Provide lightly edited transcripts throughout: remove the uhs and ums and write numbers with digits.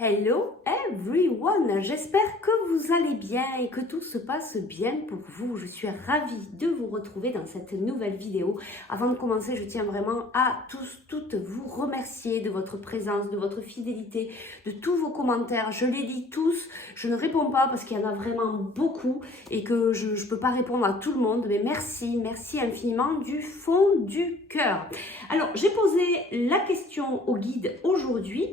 Hello everyone, j'espère que vous allez bien et que tout se passe bien pour vous. Je suis ravie de vous retrouver dans cette nouvelle vidéo. Avant de commencer, je tiens vraiment à toutes vous remercier de votre présence, de votre fidélité, de tous vos commentaires. Je les lis tous, je ne réponds pas parce qu'il y en a vraiment beaucoup et que je ne peux pas répondre à tout le monde. Mais merci infiniment du fond du cœur. Alors, j'ai posé la question au guide aujourd'hui.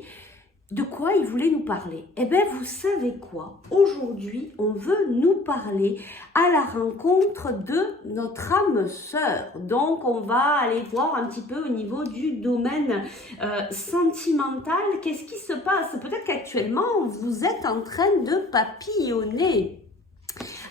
De quoi il voulait nous parler? Eh bien, vous savez quoi? Aujourd'hui, on veut nous parler à la rencontre de notre âme sœur. Donc, on va aller voir un petit peu au niveau du domaine sentimental. Qu'est-ce qui se passe? Peut-être qu'actuellement, vous êtes en train de papillonner.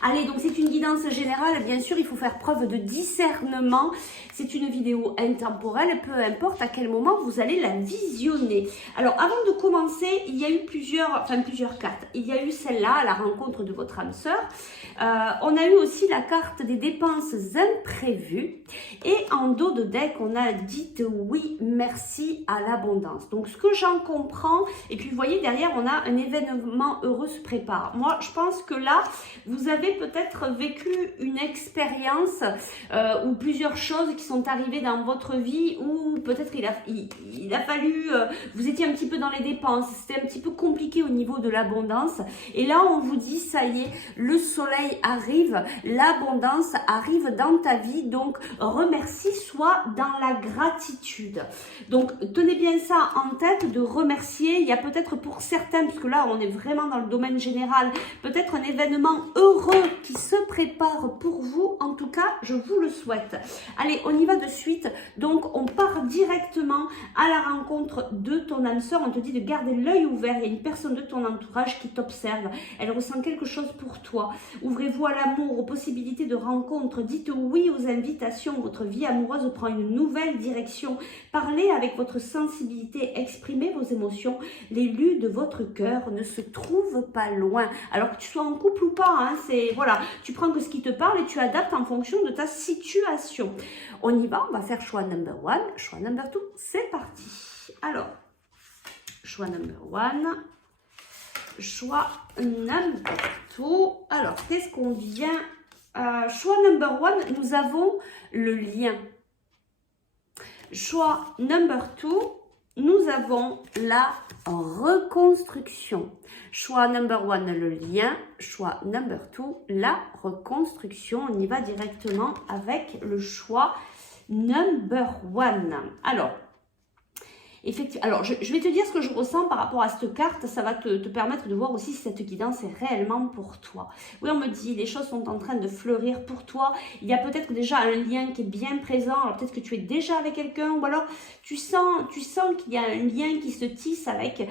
Allez, donc c'est une guidance générale, bien sûr, il faut faire preuve de discernement. C'est une vidéo intemporelle, peu importe à quel moment vous allez la visionner. Alors, avant de commencer, il y a eu plusieurs cartes. Il y a eu celle-là, à la rencontre de votre âme sœur. On a eu aussi la carte des dépenses imprévues. Et en dos de deck, on a dit oui, merci à l'abondance. Donc, ce que j'en comprends, et puis vous voyez, derrière, on a un événement heureux se prépare. Moi, je pense que là, vous avez peut-être vécu une expérience ou plusieurs choses qui sont arrivées dans votre vie où peut-être il a fallu, vous étiez un petit peu dans les dépenses, c'était un petit peu compliqué au niveau de l'abondance et là on vous dit ça y est, le soleil arrive, l'abondance arrive dans ta vie, donc remercie, sois dans la gratitude. Donc tenez bien ça en tête, de remercier. Il y a peut-être pour certains, parce que là on est vraiment dans le domaine général, peut-être un événement heureux qui se prépare pour vous. En tout cas, je vous le souhaite. Allez, on y va de suite. Donc, on part directement à la rencontre de ton âme sœur. On te dit de garder l'œil ouvert. Il y a une personne de ton entourage qui t'observe. Elle ressent quelque chose pour toi. Ouvrez-vous à l'amour, aux possibilités de rencontre. Dites oui aux invitations. Votre vie amoureuse prend une nouvelle direction. Parlez avec votre sensibilité. Exprimez vos émotions. L'élu de votre cœur ne se trouve pas loin. Alors que tu sois en couple ou pas, hein, c'est voilà, tu prends que ce qui te parle et tu adaptes en fonction de ta situation. On y va, on va faire choix number one, choix number two, c'est parti. Alors, choix number one, choix number two. Alors, qu'est-ce qu'on vient choix number one, nous avons le lien. Choix number two, nous avons la reconstruction. Choix number one, le lien. Choix number two, la reconstruction. On y va directement avec le choix number one. Alors, effectivement, alors je vais te dire ce que je ressens par rapport à cette carte. Ça va te permettre de voir aussi si cette guidance est réellement pour toi. Oui, on me dit, les choses sont en train de fleurir pour toi. Il y a peut-être déjà un lien qui est bien présent. Alors peut-être que tu es déjà avec quelqu'un, ou alors tu sens qu'il y a un lien qui se tisse avec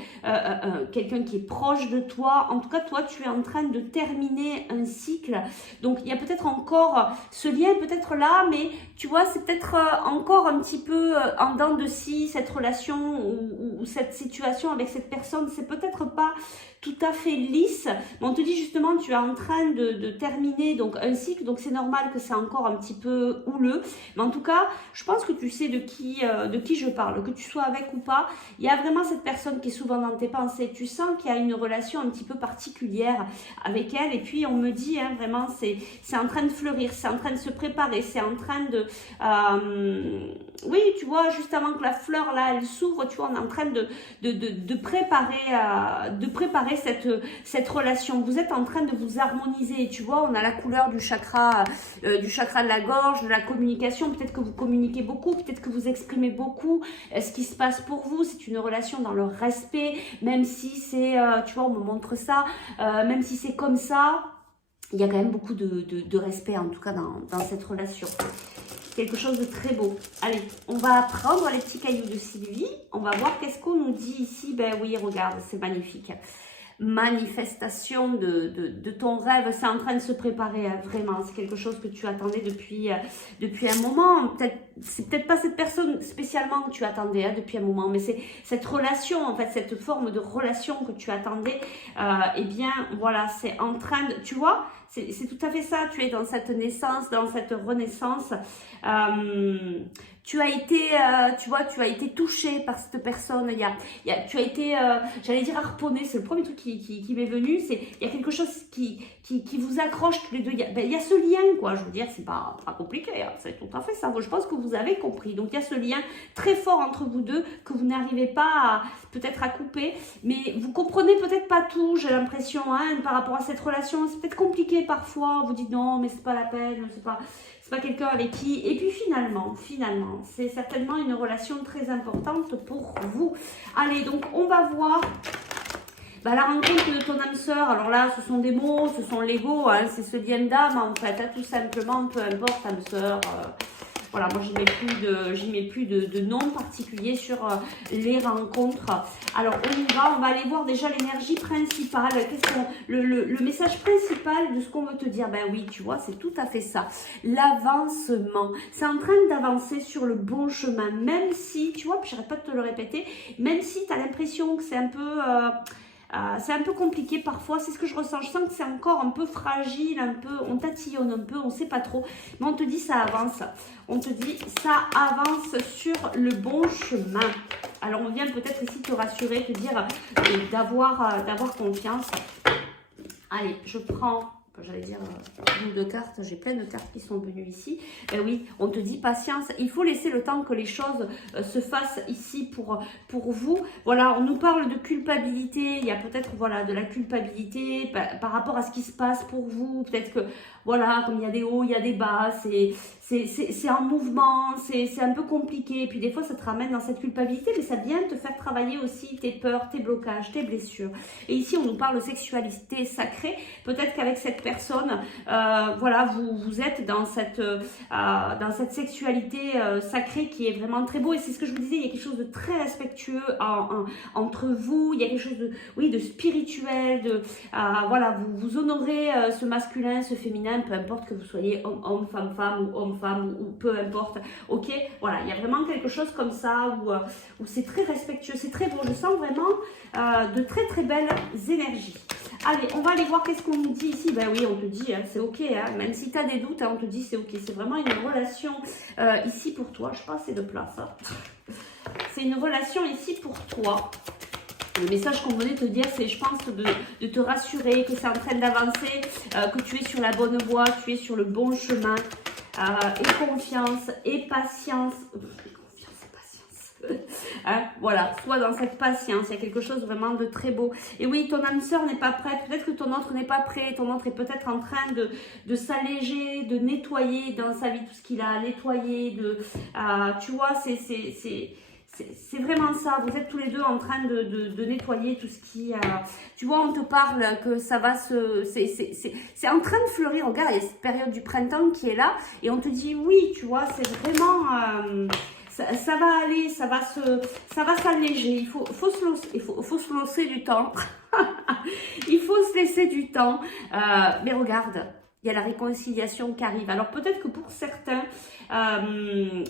quelqu'un qui est proche de toi. En tout cas, toi, tu es en train de terminer un cycle. Donc, il y a peut-être encore ce lien, peut-être là, mais tu vois, c'est peut-être encore un petit peu en dents de scie, cette relation ou cette situation avec cette personne. C'est peut-être pas tout à fait lisse, mais on te dit justement tu es en train de terminer donc un cycle, donc c'est normal que c'est encore un petit peu houleux, mais en tout cas je pense que tu sais de qui je parle, que tu sois avec ou pas. Il y a vraiment cette personne qui est souvent dans tes pensées, tu sens qu'il y a une relation un petit peu particulière avec elle, et puis on me dit hein, vraiment c'est en train de fleurir, c'est en train de se préparer, c'est en train de oui, tu vois, juste avant que la fleur là elle s'ouvre, tu vois, on est en train de préparer cette relation. Vous êtes en train de vous harmoniser, tu vois, on a la couleur du chakra de la gorge, de la communication. Peut-être que vous communiquez beaucoup, peut-être que vous exprimez beaucoup ce qui se passe pour vous. C'est une relation dans le respect, même si c'est, tu vois, on me montre ça, même si c'est comme ça, il y a quand même beaucoup de respect, en tout cas dans cette relation. Quelque chose de très beau. Allez, on va prendre les petits cailloux de Sylvie. On va voir qu'est-ce qu'on nous dit ici. Ben oui, regarde, c'est magnifique. Manifestation de ton rêve, c'est en train de se préparer, hein, vraiment. C'est quelque chose que tu attendais depuis un moment. C'est peut-être pas cette personne spécialement que tu attendais hein, depuis un moment, mais c'est cette relation, en fait, cette forme de relation que tu attendais. Eh bien, voilà, c'est en train de... Tu vois, c'est tout à fait ça. Tu es dans cette naissance, dans cette renaissance. tu as été, tu vois, tu as été touché par cette personne. Tu as été, j'allais dire harponné, c'est le premier truc qui m'est venu. Il y a quelque chose qui vous accroche tous les deux. Il y a ce lien, quoi. Je veux dire, c'est pas compliqué. Hein, c'est tout à fait ça. Je pense que vous avez compris. Donc, il y a ce lien très fort entre vous deux que vous n'arrivez pas peut-être à couper. Mais vous comprenez peut-être pas tout, j'ai l'impression, hein, par rapport à cette relation. C'est peut-être compliqué parfois. Vous dites non, mais c'est pas la peine, c'est pas quelqu'un avec qui. Et puis finalement, c'est certainement une relation très importante pour vous. Allez, donc on va voir la rencontre de ton âme sœur. Alors là, ce sont des mots, ce sont l'ego, hein, c'est ce lien d'âme en fait, hein, tout simplement, peu importe, âme sœur. Voilà, moi j'y mets plus de nom particulier sur les rencontres. Alors on va aller voir déjà l'énergie principale. Le message principal de ce qu'on veut te dire? Ben oui, tu vois, c'est tout à fait ça. L'avancement. C'est en train d'avancer sur le bon chemin, même si, tu vois, je n'arrête pas de te le répéter, même si tu as l'impression que c'est un peu compliqué parfois, c'est ce que je ressens. Je sens que c'est encore un peu fragile, on tatillonne un peu, on ne sait pas trop. Mais on te dit ça avance. On te dit ça avance sur le bon chemin. Alors on vient peut-être ici te rassurer, te dire d'avoir confiance. Allez, je prends, j'allais dire une de cartes, j'ai plein de cartes qui sont venues ici. Ben oui, on te dit patience, il faut laisser le temps que les choses se fassent ici pour vous. Voilà, on nous parle de culpabilité, il y a peut-être voilà, de la culpabilité par rapport à ce qui se passe pour vous. Peut-être que voilà, comme il y a des hauts, il y a des bas, c'est en mouvement, c'est un peu compliqué. Et puis des fois, ça te ramène dans cette culpabilité, mais ça vient te faire travailler aussi tes peurs, tes blocages, tes blessures. Et ici, on nous parle de sexualité sacrée. Peut-être qu'avec cette personne, voilà, vous êtes dans cette sexualité sacrée qui est vraiment très beau. Et c'est ce que je vous disais, il y a quelque chose de très respectueux entre vous. Il y a quelque chose de spirituel, voilà, vous honorez ce masculin, ce féminin, peu importe que vous soyez homme, femme, ou homme-femme, ou peu importe, ok, voilà, il y a vraiment quelque chose comme ça, où c'est très respectueux, c'est très beau, je sens vraiment de très très belles énergies. Allez, on va aller voir qu'est-ce qu'on nous dit ici. Ben oui, on te dit, hein, c'est ok, hein, même si tu as des doutes, hein, on te dit c'est ok, c'est vraiment une relation ici pour toi, je sais pas, c'est de place, hein. C'est une relation ici pour toi. Le message qu'on venait te dire, c'est, je pense, de te rassurer que c'est en train d'avancer, que tu es sur la bonne voie, tu es sur le bon chemin. Et confiance, et patience. Confiance et patience. Hein, voilà, sois dans cette patience, il y a quelque chose vraiment de très beau. Et oui, ton âme sœur n'est pas prête, peut-être que ton autre n'est pas prêt, ton autre est peut-être en train de s'alléger, de nettoyer dans sa vie tout ce qu'il a à nettoyer, tu vois, c'est vraiment ça, vous êtes tous les deux en train de nettoyer tout ce qui... tu vois, on te parle que ça va c'est en train de fleurir, regarde, il y a cette période du printemps qui est là, et on te dit oui, tu vois, c'est vraiment... ça va aller, ça va s'alléger, il faut se laisser du temps. Il faut se laisser du temps, mais regarde, il y a la réconciliation qui arrive. Alors peut-être que pour certains,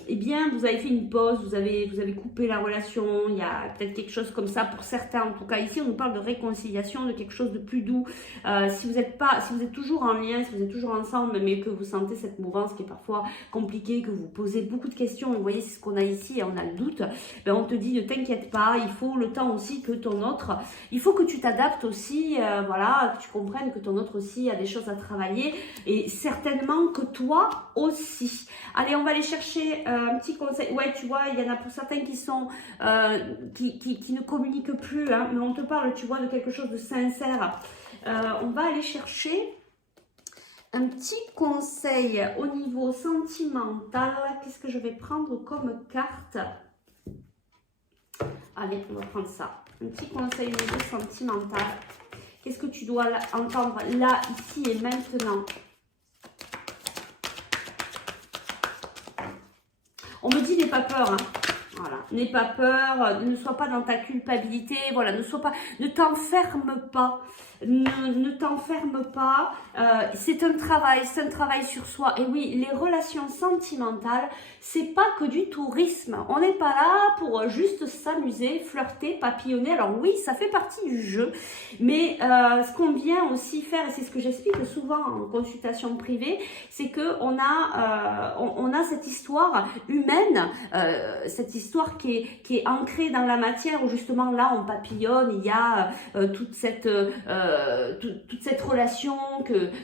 eh bien, vous avez fait une pause, vous avez coupé la relation, il y a peut-être quelque chose comme ça pour certains. En tout cas, ici, on nous parle de réconciliation, de quelque chose de plus doux. Si vous êtes toujours en lien, si vous êtes toujours ensemble, mais que vous sentez cette mouvance qui est parfois compliquée, que vous posez beaucoup de questions, vous voyez, c'est ce qu'on a ici et on a le doute, ben, on te dit ne t'inquiète pas, il faut le temps aussi que ton autre, il faut que tu t'adaptes aussi, voilà, que tu comprennes que ton autre aussi a des choses à travailler. Et certainement que toi aussi. Allez, on va aller chercher un petit conseil. Ouais, tu vois, il y en a pour certains qui sont qui ne communiquent plus, hein, mais on te parle, tu vois, de quelque chose de sincère. On va aller chercher un petit conseil au niveau sentimental. Qu'est-ce que je vais prendre comme carte? Allez, on va prendre ça. Un petit conseil au niveau sentimental. Qu'est-ce que tu dois entendre là, ici et maintenant? On me dit n'aie pas peur, hein. Voilà, n'aie pas peur, ne sois pas dans ta culpabilité, voilà, ne t'enferme pas. Ne t'enferme pas, c'est un travail sur soi. Et oui, les relations sentimentales, c'est pas que du tourisme. On n'est pas là pour juste s'amuser, flirter, papillonner. Alors oui, ça fait partie du jeu, mais ce qu'on vient aussi faire, et c'est ce que j'explique souvent en consultation privée, c'est que on a cette histoire humaine, cette histoire qui est ancrée dans la matière, où justement là on papillonne, il y a toute cette relation,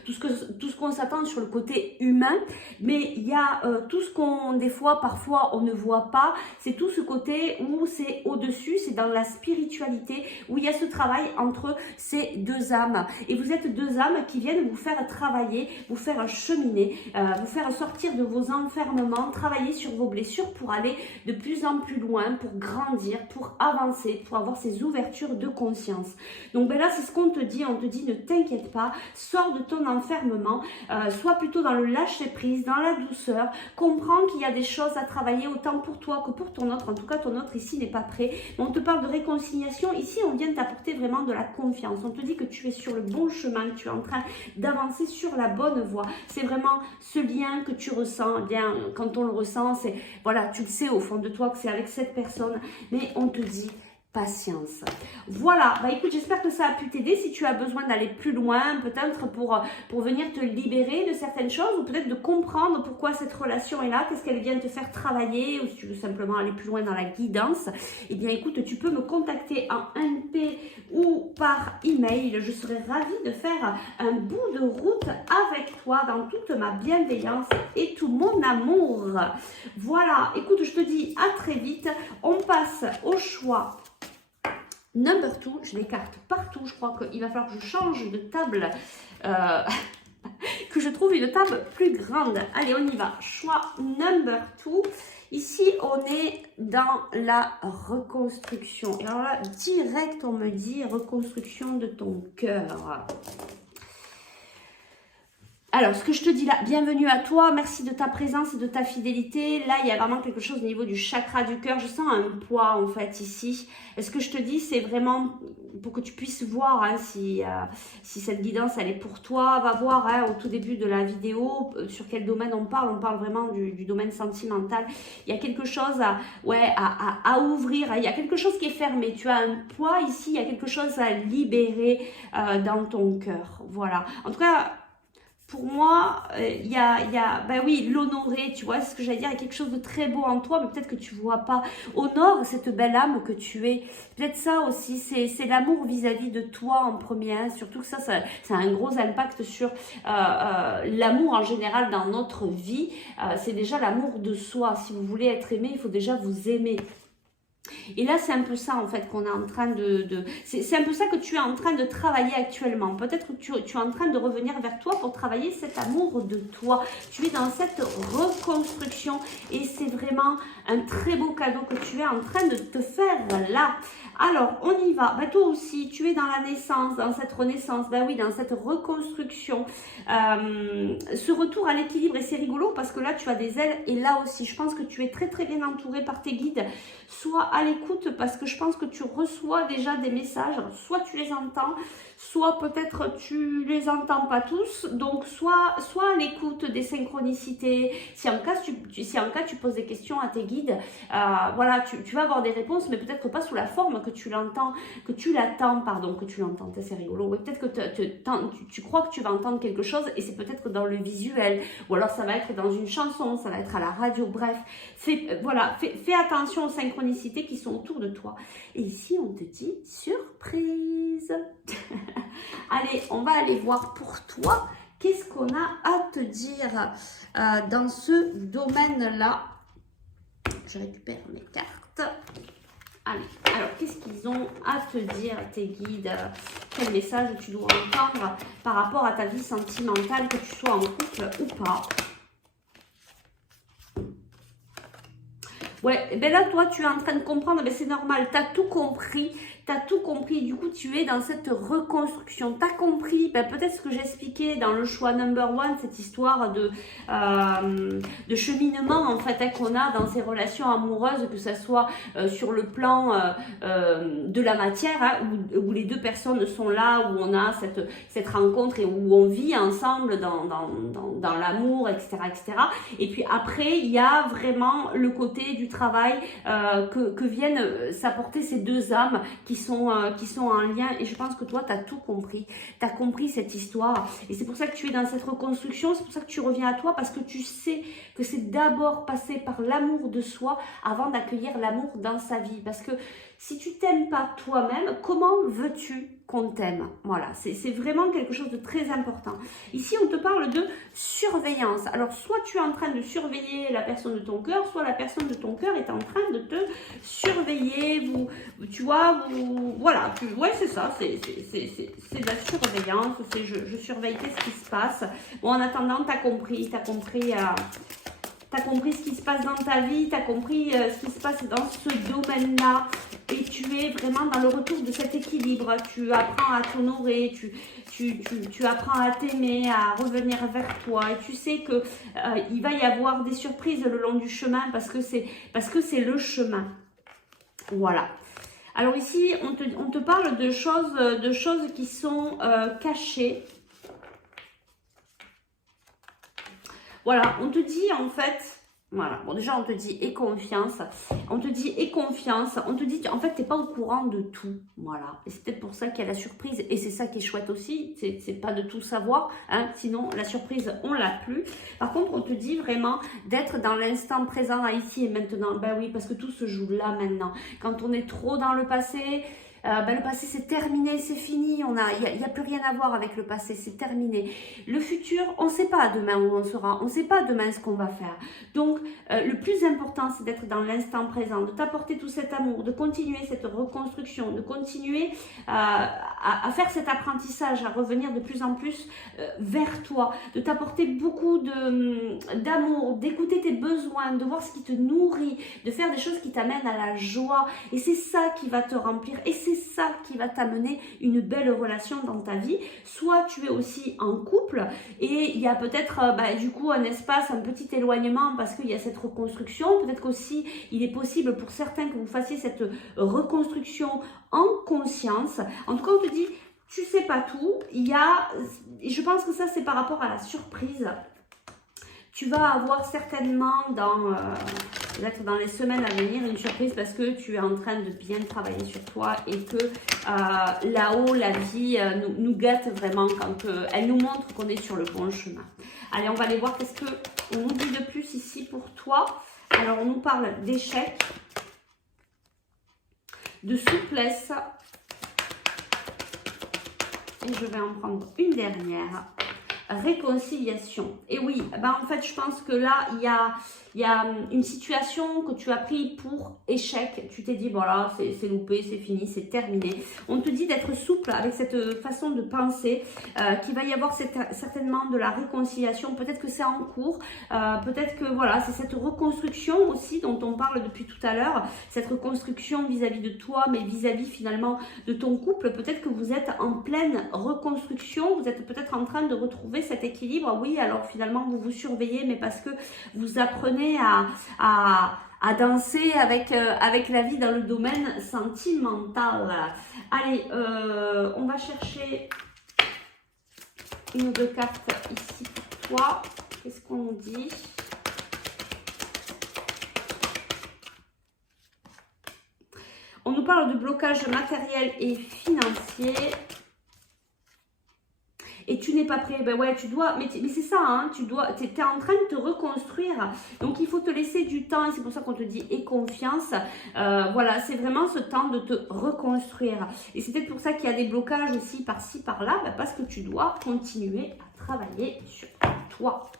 tout ce qu'on s'attend sur le côté humain, mais il y a tout ce qu'on, des fois, parfois, on ne voit pas, c'est tout ce côté où c'est au-dessus, c'est dans la spiritualité, où il y a ce travail entre ces deux âmes. Et vous êtes deux âmes qui viennent vous faire travailler, vous faire cheminer, vous faire sortir de vos enfermements, travailler sur vos blessures pour aller de plus en plus loin, pour grandir, pour avancer, pour avoir ces ouvertures de conscience. Donc ben là, c'est ce qu'on te dit. On te dit ne t'inquiète pas, sors de ton enfermement, sois plutôt dans le lâcher prise, dans la douceur, comprends qu'il y a des choses à travailler autant pour toi que pour ton autre. En tout cas, ton autre ici n'est pas prêt. Mais on te parle de réconciliation. Ici, on vient t'apporter vraiment de la confiance. On te dit que tu es sur le bon chemin, que tu es en train d'avancer sur la bonne voie. C'est vraiment ce lien que tu ressens. Bien, quand on le ressent, c'est voilà, tu le sais au fond de toi que c'est avec cette personne, mais on te dit patience. Voilà, bah écoute, j'espère que ça a pu t'aider. Si tu as besoin d'aller plus loin, peut-être pour venir te libérer de certaines choses, ou peut-être de comprendre pourquoi cette relation est là, qu'est-ce qu'elle vient te faire travailler, ou si tu veux simplement aller plus loin dans la guidance, eh bien écoute, tu peux me contacter en MP ou par email. Je serai ravie de faire un bout de route avec toi dans toute ma bienveillance et tout mon amour. Voilà, écoute, je te dis à très vite. On passe au choix number 2, je l'écarte partout, je crois qu'il va falloir que je change de table, que je trouve une table plus grande. Allez, on y va. Choix number 2. Ici, on est dans la reconstruction. Et alors là, direct, on me dit reconstruction de ton cœur. Alors, ce que je te dis là, bienvenue à toi, merci de ta présence et de ta fidélité. Là, il y a vraiment quelque chose au niveau du chakra du cœur. Je sens un poids en fait ici. Et ce que je te dis, c'est vraiment pour que tu puisses voir hein, si cette guidance, elle est pour toi. Va voir hein, au tout début de la vidéo sur quel domaine on parle. On parle vraiment du domaine sentimental. Il y a quelque chose à ouvrir. Il y a quelque chose qui est fermé. Tu as un poids ici, il y a quelque chose à libérer dans ton cœur. Voilà. En tout cas, pour moi, il y a ben oui, l'honorer, tu vois, c'est ce que j'allais dire, il y a quelque chose de très beau en toi, mais peut-être que tu ne vois pas. Honore cette belle âme que tu es. Peut-être ça aussi, c'est l'amour vis-à-vis de toi en premier, hein. Surtout que ça a un gros impact sur l'amour en général dans notre vie. C'est déjà l'amour de soi. Si vous voulez être aimé, il faut déjà vous aimer. Et là, c'est un peu ça en fait qu'on est en train c'est un peu ça que tu es en train de travailler actuellement. Peut-être que tu es en train de revenir vers toi pour travailler cet amour de toi. Tu es dans cette reconstruction et c'est vraiment un très beau cadeau que tu es en train de te faire là. Alors, on y va. Bah, toi aussi, tu es dans la naissance, dans cette renaissance, bah oui, dans cette reconstruction. Ce retour à l'équilibre, et c'est rigolo parce que là, tu as des ailes et là aussi, je pense que tu es très très bien entouré par tes guides. Soit à l'écoute parce que je pense que tu reçois déjà des messages, soit tu les entends, soit peut-être tu les entends pas tous, donc soit à l'écoute des synchronicités. Si en cas tu poses des questions à tes guides, voilà, tu vas avoir des réponses, mais peut-être pas sous la forme que tu l'attends, c'est rigolo. Oui, peut-être que tu crois que tu vas entendre quelque chose et c'est peut-être dans le visuel, ou alors ça va être dans une chanson, ça va être à la radio, bref. Fais attention aux synchronicités qui sont autour de toi. Et ici, on te dit surprise. Allez, on va aller voir pour toi. Qu'est-ce qu'on a à te dire dans ce domaine-là? Je récupère mes cartes. Allez, alors qu'est-ce qu'ils ont à te dire, tes guides? Quel message tu dois entendre par rapport à ta vie sentimentale, que tu sois en couple ou pas? Ouais, ben là, toi, tu es en train de comprendre, ben c'est normal, tu as tout compris, tu as tout compris. Du coup, tu es dans cette reconstruction. Tu as compris, ben, peut-être ce que j'expliquais dans le choix number one, cette histoire de cheminement en fait hein, qu'on a dans ces relations amoureuses, que ce soit sur le plan de la matière, hein, où les deux personnes sont là, où on a cette rencontre et où on vit ensemble dans l'amour, etc., etc. Et puis après, il y a vraiment le côté du travail que viennent s'apporter ces deux âmes qui sont en lien. Et je pense que toi, tu as tout compris. Tu as compris cette histoire. Et c'est pour ça que tu es dans cette reconstruction. C'est pour ça que tu reviens à toi, parce que tu sais que c'est d'abord passer par l'amour de soi avant d'accueillir l'amour dans sa vie. Parce que si tu t'aimes pas toi-même, comment veux-tu qu'on t'aime? Voilà, c'est vraiment quelque chose de très important. Ici, on te parle de surveillance. Alors, soit tu es en train de surveiller la personne de ton cœur, soit la personne de ton cœur est en train de te surveiller. Tu vois, voilà, ouais, c'est ça, c'est de la surveillance, c'est je surveille ce qui se passe. Bon, en attendant, tu as compris, T'as compris ce qui se passe dans ta vie, tu as compris ce qui se passe dans ce domaine-là et tu es vraiment dans le retour de cet équilibre. Tu apprends à t'honorer, tu apprends à t'aimer, à revenir vers toi et tu sais que il va y avoir des surprises le long du chemin parce que c'est le chemin. Voilà. Alors ici, on te parle de choses qui sont cachées. Voilà, on te dit en fait, voilà, bon déjà on te dit aie confiance, on te dit aie confiance, on te dit en fait tu n'es pas au courant de tout, voilà. Et c'est peut-être pour ça qu'il y a la surprise et c'est ça qui est chouette aussi, c'est pas de tout savoir, hein, sinon la surprise on l'a plus. Par contre on te dit vraiment d'être dans l'instant présent à ici et maintenant, ben oui parce que tout se joue là maintenant. Quand on est trop dans le passé, le passé c'est terminé, c'est fini, il n'y a plus rien à voir avec le passé, c'est terminé. Le futur, on ne sait pas demain où on sera, on ne sait pas demain ce qu'on va faire. Donc le plus important c'est d'être dans l'instant présent, de t'apporter tout cet amour, de continuer cette reconstruction, de continuer à faire cet apprentissage, à revenir de plus en plus vers toi, de t'apporter beaucoup d'amour, d'écouter tes besoins, de voir ce qui te nourrit, de faire des choses qui t'amènent à la joie et c'est ça qui va te remplir et c'est ça qui va t'amener une belle relation dans ta vie. Soit tu es aussi en couple et il y a peut-être du coup un espace, un petit éloignement parce qu'il y a cette reconstruction. Peut-être qu'aussi il est possible pour certains que vous fassiez cette reconstruction en conscience. En tout cas, on te dit, tu sais pas tout. Et je pense que ça c'est par rapport à la surprise. Tu vas avoir certainement peut-être dans les semaines à venir une surprise parce que tu es en train de bien travailler sur toi et que là-haut la vie nous gâte vraiment quand elle nous montre qu'on est sur le bon chemin. Allez, on va aller voir qu'est-ce qu'on nous dit de plus ici pour toi. Alors on nous parle d'échec, de souplesse et je vais en prendre une dernière. Réconciliation. Et oui, en fait, je pense que là, il y a une situation que tu as pris pour échec. Tu t'es dit, voilà, c'est loupé, c'est fini, c'est terminé. On te dit d'être souple avec cette façon de penser, qu'il va y avoir certainement de la réconciliation. Peut-être que c'est en cours, peut-être que voilà, c'est cette reconstruction aussi dont on parle depuis tout à l'heure, cette reconstruction vis-à-vis de toi, mais vis-à-vis finalement de ton couple. Peut-être que vous êtes en pleine reconstruction, vous êtes peut-être en train de retrouver cet équilibre. Oui, alors finalement vous vous surveillez, mais parce que vous apprenez à danser avec la vie dans le domaine sentimental. Voilà. Allez, on va chercher une ou deux cartes ici pour toi. Qu'est-ce qu'on nous dit? On nous parle de blocage matériel et financier. Et tu n'es pas prêt, ben ouais, tu dois, mais c'est ça, hein, tu es en train de te reconstruire, donc il faut te laisser du temps, et c'est pour ça qu'on te dit aie confiance, voilà, c'est vraiment ce temps de te reconstruire, et c'est peut-être pour ça qu'il y a des blocages aussi par-ci, par-là, ben parce que tu dois continuer à travailler sur toi.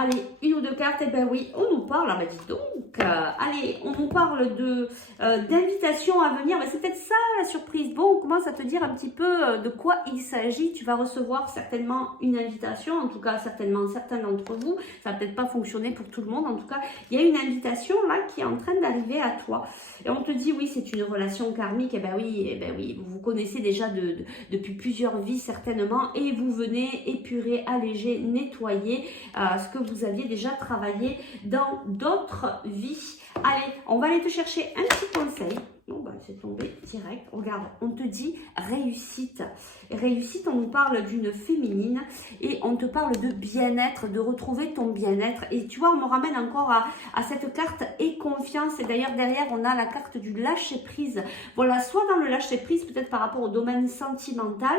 Allez, une ou deux cartes, et ben oui, on nous parle, ah bah dis donc, allez, on nous parle de d'invitation à venir, c'est peut-être ça la surprise. Bon, on commence à te dire un petit peu de quoi il s'agit. Tu vas recevoir certainement une invitation, en tout cas certainement certains d'entre vous, ça va peut-être pas fonctionner pour tout le monde, en tout cas, il y a une invitation là qui est en train d'arriver à toi. Et on te dit, oui, c'est une relation karmique, et ben oui, vous vous connaissez déjà depuis plusieurs vies certainement, et vous venez épurer, alléger, nettoyer ce que vous aviez déjà travaillé dans d'autres vies. Allez, on va aller te chercher un petit conseil. Bon, bah, c'est tombé direct. Regarde, on te dit réussite. Réussite, on nous parle d'une féminine et on te parle de bien-être, de retrouver ton bien-être. Et tu vois, on me ramène encore à cette carte et confiance. Et d'ailleurs, derrière, on a la carte du lâcher-prise. Voilà, soit dans le lâcher-prise, peut-être par rapport au domaine sentimental.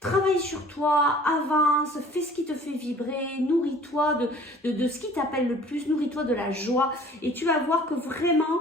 Travaille sur toi, avance, fais ce qui te fait vibrer, nourris-toi de ce qui t'appelle le plus, nourris-toi de la joie et tu vas voir que vraiment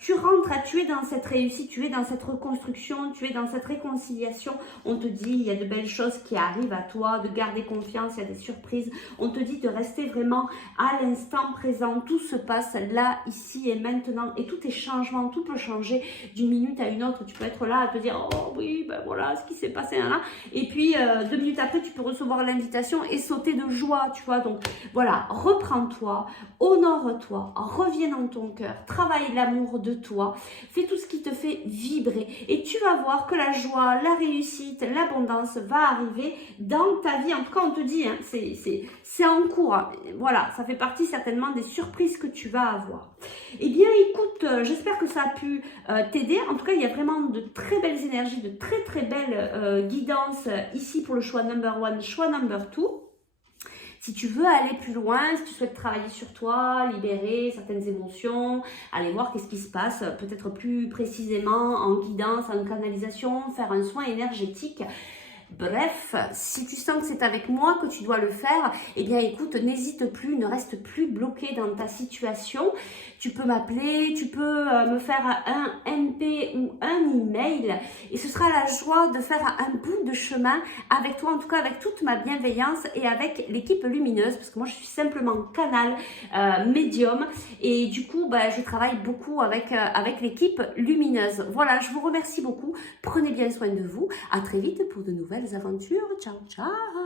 tu rentres, tu es dans cette réussite, tu es dans cette reconstruction, tu es dans cette réconciliation. On te dit, il y a de belles choses qui arrivent à toi, de garder confiance, il y a des surprises. On te dit de rester vraiment à l'instant présent, tout se passe là, ici et maintenant et tout est changement, tout peut changer d'une minute à une autre. Tu peux être là à te dire, oh oui, ben voilà ce qui s'est passé là. Et puis 2 minutes après, tu peux recevoir l'invitation et sauter de joie, tu vois. Donc voilà, reprends-toi, honore-toi, reviens dans ton cœur, travaille l'amour de toi, fais tout ce qui te fait vibrer. Et tu vas voir que la joie, la réussite, l'abondance va arriver dans ta vie. En tout cas, on te dit, hein, c'est en cours. Hein. Voilà, ça fait partie certainement des surprises que tu vas avoir. Eh bien, écoute, j'espère que ça a pu t'aider. En tout cas, il y a vraiment de très belles énergies, de très très belles guidances ici pour le choix number 1, choix number 2. Si tu veux aller plus loin, si tu souhaites travailler sur toi, libérer certaines émotions, aller voir qu'est-ce qui se passe, peut-être plus précisément en guidance, en canalisation, faire un soin énergétique. Bref, si tu sens que c'est avec moi que tu dois le faire, eh bien écoute, n'hésite plus, ne reste plus bloqué dans ta situation. Tu peux m'appeler, tu peux me faire un MP ou un email et ce sera la joie de faire un bout de chemin avec toi, en tout cas avec toute ma bienveillance et avec l'équipe lumineuse parce que moi je suis simplement canal, médium et du coup je travaille beaucoup avec l'équipe lumineuse. Voilà, je vous remercie beaucoup, prenez bien soin de vous, à très vite pour de nouvelles aventures. Ciao, ciao!